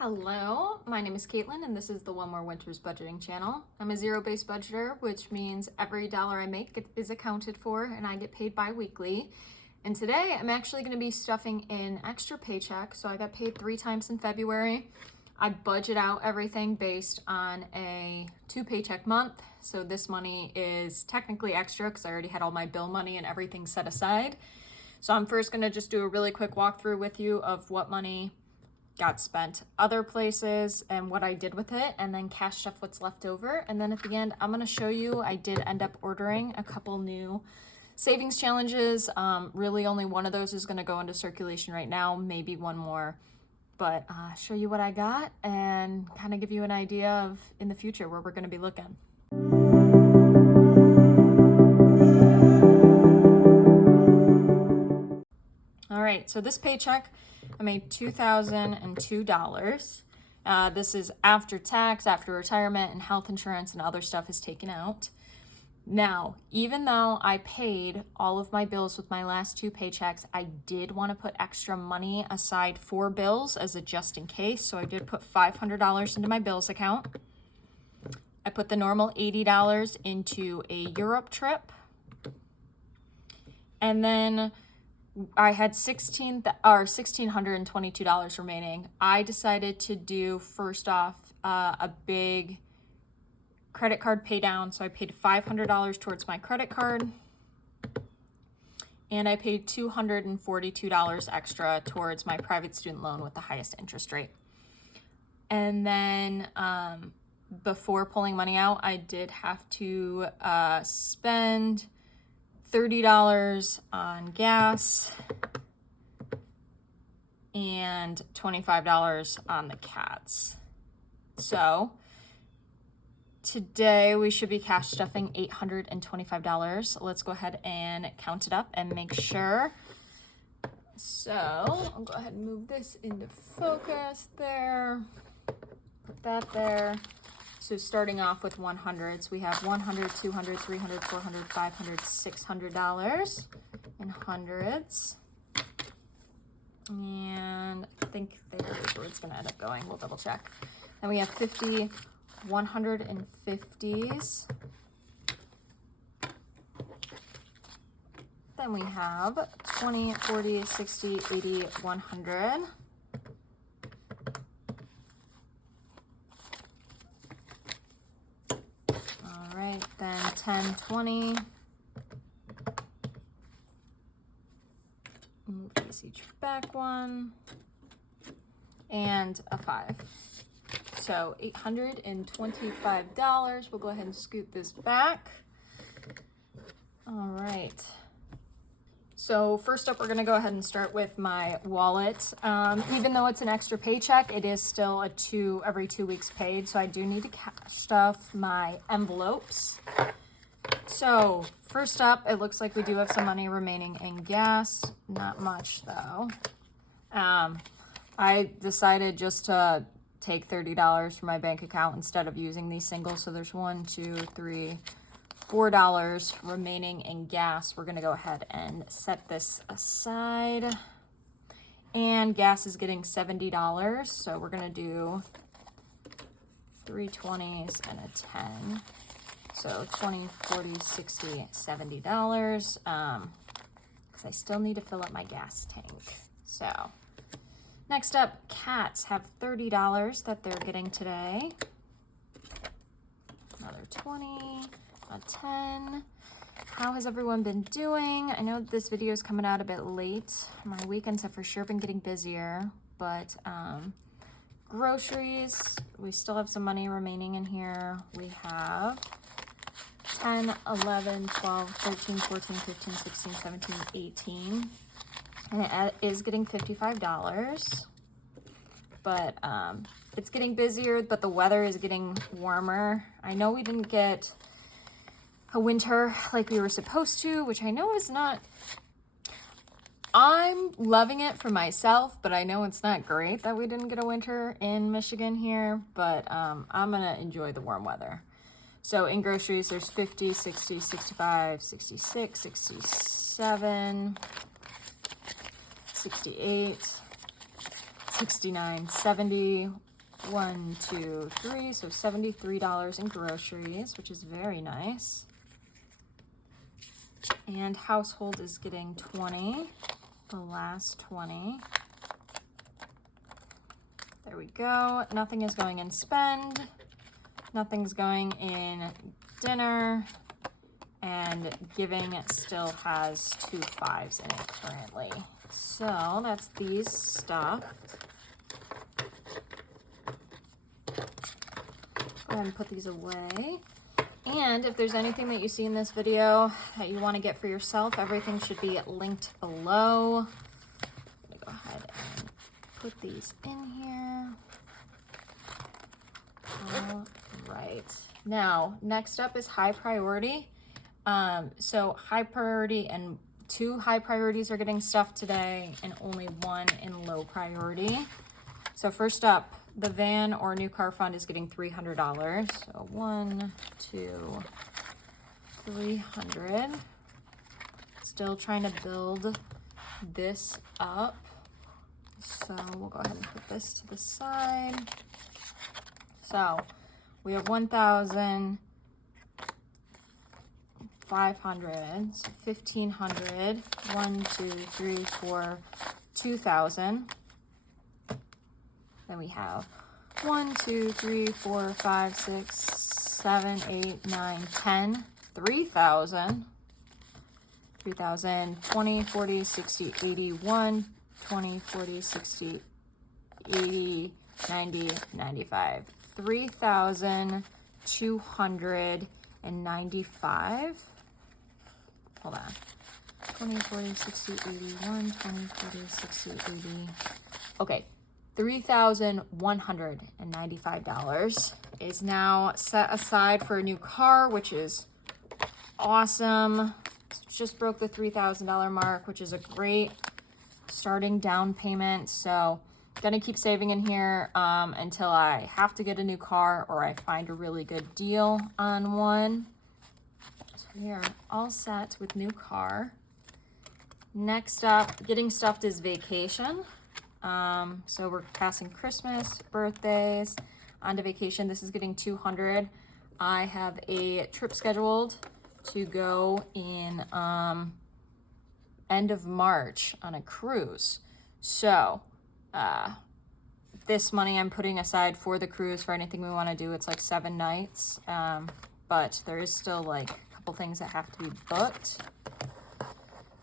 Hello, my name is Caitlin and this is the One More Winters Budgeting channel. I'm a zero-based budgeter, which means every dollar I make is accounted for and I get paid bi-weekly. And today I'm actually going to be stuffing in extra paycheck. So I got paid 3 times in February. I budget out everything based on a 2-paycheck month. So this money is technically extra because I already had all my bill money and everything set aside. So I'm first going to just do a really quick walkthrough with you of what money got spent other places and what I did with it, and then cashed off what's left over. And then at the end, I'm going to show you, I did end up ordering a couple new savings challenges. Really only one of those is going to go into circulation right now, maybe one more, but show you what I got and kind of give you an idea of in the future where we're going to be looking. All right, so this paycheck, I made $2,002. This is after tax, after retirement, and health insurance and other stuff is taken out. Now, even though I paid all of my bills with my last 2 paychecks, I did want to put extra money aside for bills as a just in case. So I did put $500 into my bills account. I put the normal $80 into a Europe trip. And then I had $1,622 remaining. I decided to do first off a big credit card pay down. So I paid $500 towards my credit card, and I paid $242 extra towards my private student loan with the highest interest rate. And then before pulling money out, I did have to spend $30 on gas and $25 on the cats. So today we should be cash stuffing $825. Let's go ahead and count it up and make sure. So I'll go ahead and move this into focus there. Put that there. So starting off with 100s, we have $100, $200, $300, $400, $500, $600 in hundreds. And I think there's where it's going to end up going. We'll double check. Then we have 50, 150s. Then we have 20, 40, 60, 80, 100. Then 10, 20. Move these each back one. And a 5. So $825. We'll go ahead and scoot this back. All right. So first up, we're going to go ahead and start with my wallet. Even though it's an extra paycheck, it is still every 2 weeks paid. So I do need to cash stuff my envelopes. So first up, it looks like we do have some money remaining in gas. Not much though. I decided just to take $30 from my bank account instead of using these singles. So there's $4 remaining in gas. We're gonna go ahead and set this aside. And gas is getting $70. So we're gonna do 3 20s and a 10. So 20, 40, 60, $70. Because I still need to fill up my gas tank. So next up, cats have $30 that they're getting today. Another 20. A 10. How has everyone been doing? I know this video is coming out a bit late. My weekends have for sure been getting busier, but groceries, we still have some money remaining in here. We have 10, 11, 12, 13, 14, 15, 16, 17, 18. And it is getting $55. But it's getting busier, but the weather is getting warmer. I know we didn't get a winter like we were supposed to, which I know is not, I'm loving it for myself, but I know it's not great that we didn't get a winter in Michigan here, but I'm gonna enjoy the warm weather. So in groceries, there's 50, 60, 65, 66, 67, 68, 69, 70, 1, 2, 3, so $73 in groceries, which is very nice. And household is getting 20, the last 20. There we go. Nothing is going in spend. Nothing's going in dinner. And giving still has 2 5s in it currently. So that's these stuff. Go ahead and put these away. And if there's anything that you see in this video that you want to get for yourself, everything should be linked below. I'm going to go ahead and put these in here. All right. Now, next up is high priority. So high priority and 2 high priorities are getting stuff today and only 1 in low priority. So first up, the van or new car fund is getting $300. So 1, 2, 300. Still trying to build this up. So we'll go ahead and put this to the side. So we have 1,500, so 1,500, 1, 2, 3, 4, 2,000. Then we have 1, 2, 3, 4, 5, 6, 7, 8, 9, 10, 3,000. 3,000, 20, 40, 60, 80, 1, 20, 40, 60, 80, 90, 95. 3,295. Hold on. 20, 40, 60, 80, 1, 20, 40, 60, 80. Okay. $3,195 is now set aside for a new car, which is awesome. Just broke the $3,000 mark, which is a great starting down payment. So gonna keep saving in here until I have to get a new car or I find a really good deal on one. So we are all set with new car. Next up, getting stuffed is vacation. So we're passing Christmas, birthdays, onto vacation. This is getting 200. I have a trip scheduled to go in end of March on a cruise. So this money I'm putting aside for the cruise for anything we want to do. It's like 7 nights, but there is still like a couple things that have to be booked.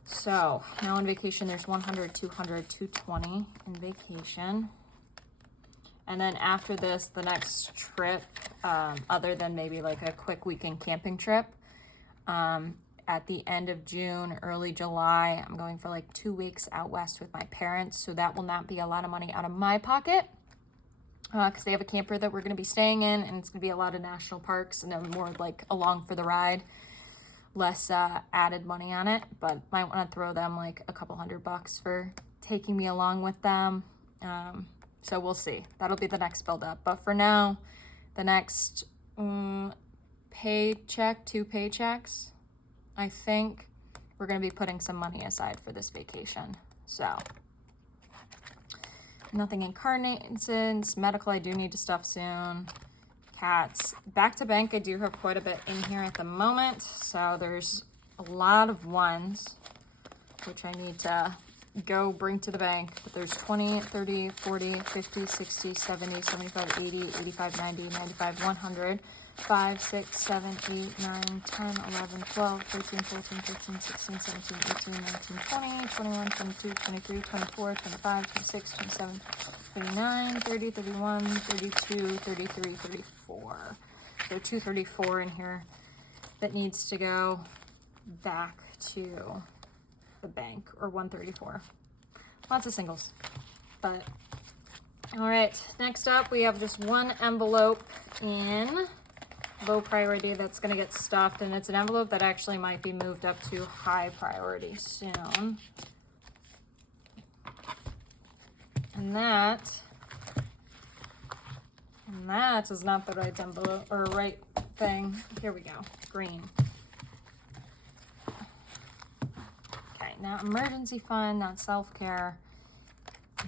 So now in vacation, there's 100, 200, 220 in vacation. And then after this, the next trip, other than maybe like a quick weekend camping trip, at the end of June, early July, I'm going for like 2 weeks out west with my parents. So that will not be a lot of money out of my pocket because they have a camper that we're going to be staying in, and it's going to be a lot of national parks and then more like along for the ride. Less added money on it, but might want to throw them like a couple $100 for taking me along with them. So we'll see. That'll be the next build up. But for now, the next paycheck, 2 paychecks, I think we're going to be putting some money aside for this vacation. So nothing in car maintenance, medical I do need to stuff soon. Cats. Back to bank, I do have quite a bit in here at the moment. So there's a lot of ones, which I need to go bring to the bank. But there's 20, 30, 40, 50, 60, 70, 75, 80, 85, 90, 95, 100, 5, 6, 7, 8, 9, 10, 11, 12, 13, 14, 15, 16, 17, 18, 19, 20, 21, 22, 23, 24, 25, 26, 27, 29, 30, 31, 32, 33, 34. So 234 in here that needs to go back to the bank, or 134. Lots of singles. But all right, next up we have just one envelope in low priority that's going to get stuffed, and it's an envelope that actually might be moved up to high priority soon. And that is not the right envelope or right thing. Here we go. Green. Okay, not emergency fund, not self-care,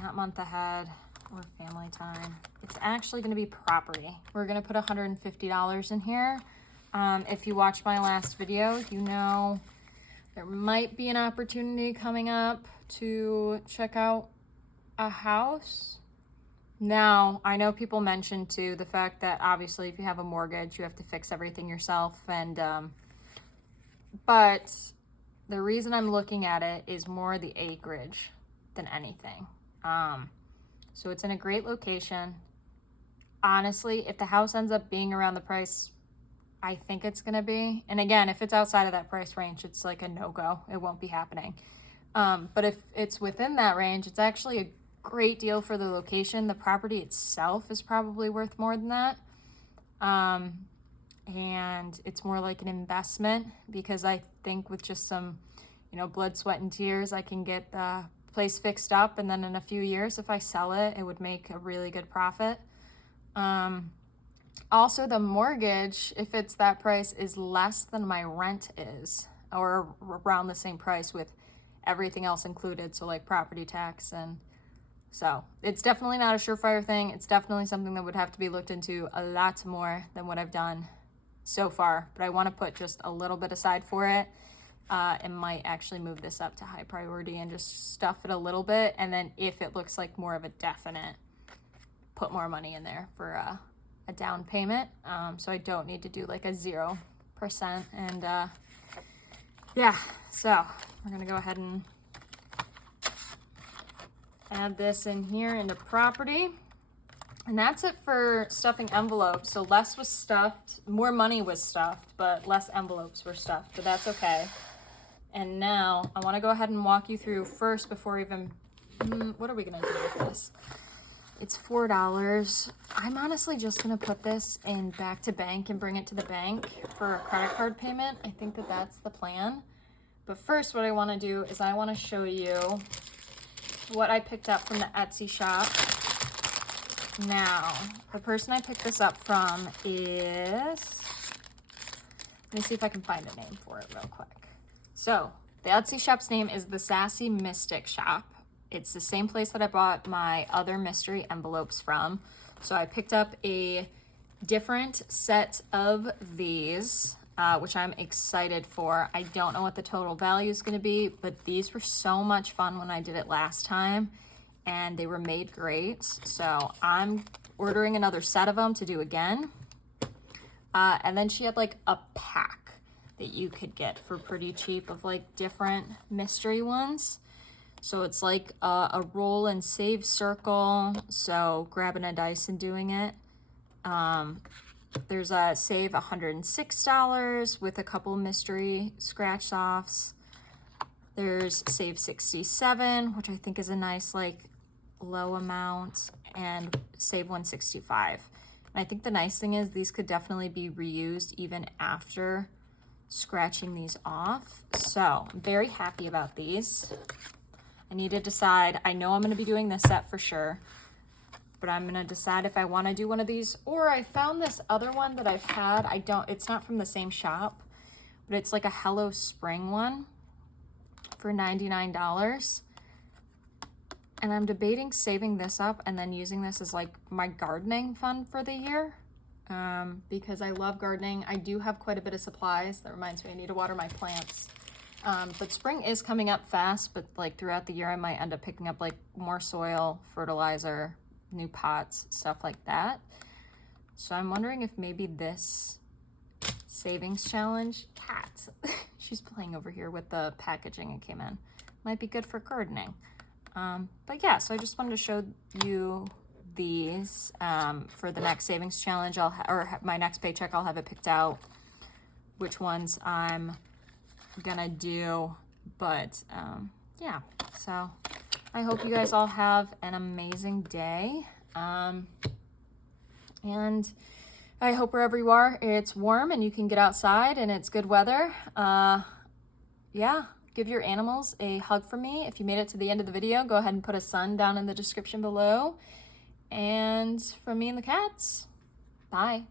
not month ahead. or family time. It's actually going to be property. We're going to put $150 in here. If you watched my last video, you know there might be an opportunity coming up to check out a house. Now, I know people mentioned too the fact that obviously if you have a mortgage, you have to fix everything yourself. And but the reason I'm looking at it is more the acreage than anything. So it's in a great location. Honestly, if the house ends up being around the price I think it's gonna be, and again, if it's outside of that price range, it's like a no-go. It won't be happening. But if it's within that range, it's actually a great deal for the location. The property itself is probably worth more than that. And it's more like an investment because I think with just some, blood, sweat, and tears, I can get the place fixed up, and then in a few years, if I sell it, it would make a really good profit. Also, the mortgage, if it's that price, is less than my rent is, or around the same price with everything else included, so like property tax. And so it's definitely not a surefire thing. It's definitely something that would have to be looked into a lot more than what I've done so far, but I want to put just a little bit aside for it, and might actually move this up to high priority and just stuff it a little bit, and then if it looks like more of a definite, put more money in there for a down payment, so I don't need to do like a 0%. And yeah, so we're gonna go ahead and add this in here into property. And that's it for stuffing envelopes. So less was stuffed, more money was stuffed, but less envelopes were stuffed, but that's okay. And now I want to go ahead and walk you through first before even, what are we going to do with this? It's $4. I'm honestly just going to put this in back to bank and bring it to the bank for a credit card payment. I think that that's the plan. But first, what I want to do is I want to show you what I picked up from the Etsy shop. Now, the person I picked this up from is, let me see if I can find a name for it real quick. So, the Etsy shop's name is the Sassy Mystic Shop. It's the same place that I bought my other mystery envelopes from. So I picked up a different set of these, which I'm excited for. I don't know what the total value is going to be, but these were so much fun when I did it last time, and they were made great. So I'm ordering another set of them to do again. And then she had like a pack that you could get for pretty cheap of like different mystery ones. So it's like a roll and save circle. So grabbing a dice and doing it. There's a save $106 with a couple mystery scratch offs. There's save 67, which I think is a nice like low amount, and save 165. And I think the nice thing is these could definitely be reused even after scratching these off. So I'm very happy about these. I need to decide. I know I'm going to be doing this set for sure, but I'm going to decide if I want to do one of these, or I found this other one that I've had. It's not from the same shop, but it's like a Hello Spring one for $99. And I'm debating saving this up and then using this as like my gardening fund for the year, because I love gardening. I do have quite a bit of supplies. That reminds me, I need to water my plants. But spring is coming up fast, but like throughout the year, I might end up picking up like more soil, fertilizer, new pots, stuff like that. So I'm wondering if maybe this savings challenge, cat, she's playing over here with the packaging it came in, might be good for gardening. But yeah, so I just wanted to show you these for the next savings challenge. Or my next paycheck, I'll have it picked out which ones I'm gonna do. But yeah, so I hope you guys all have an amazing day. And I hope wherever you are, it's warm and you can get outside and it's good weather. Yeah. Give your animals a hug from me. If you made it to the end of the video, go ahead and put a sun down in the description below. And from me and the cats, bye.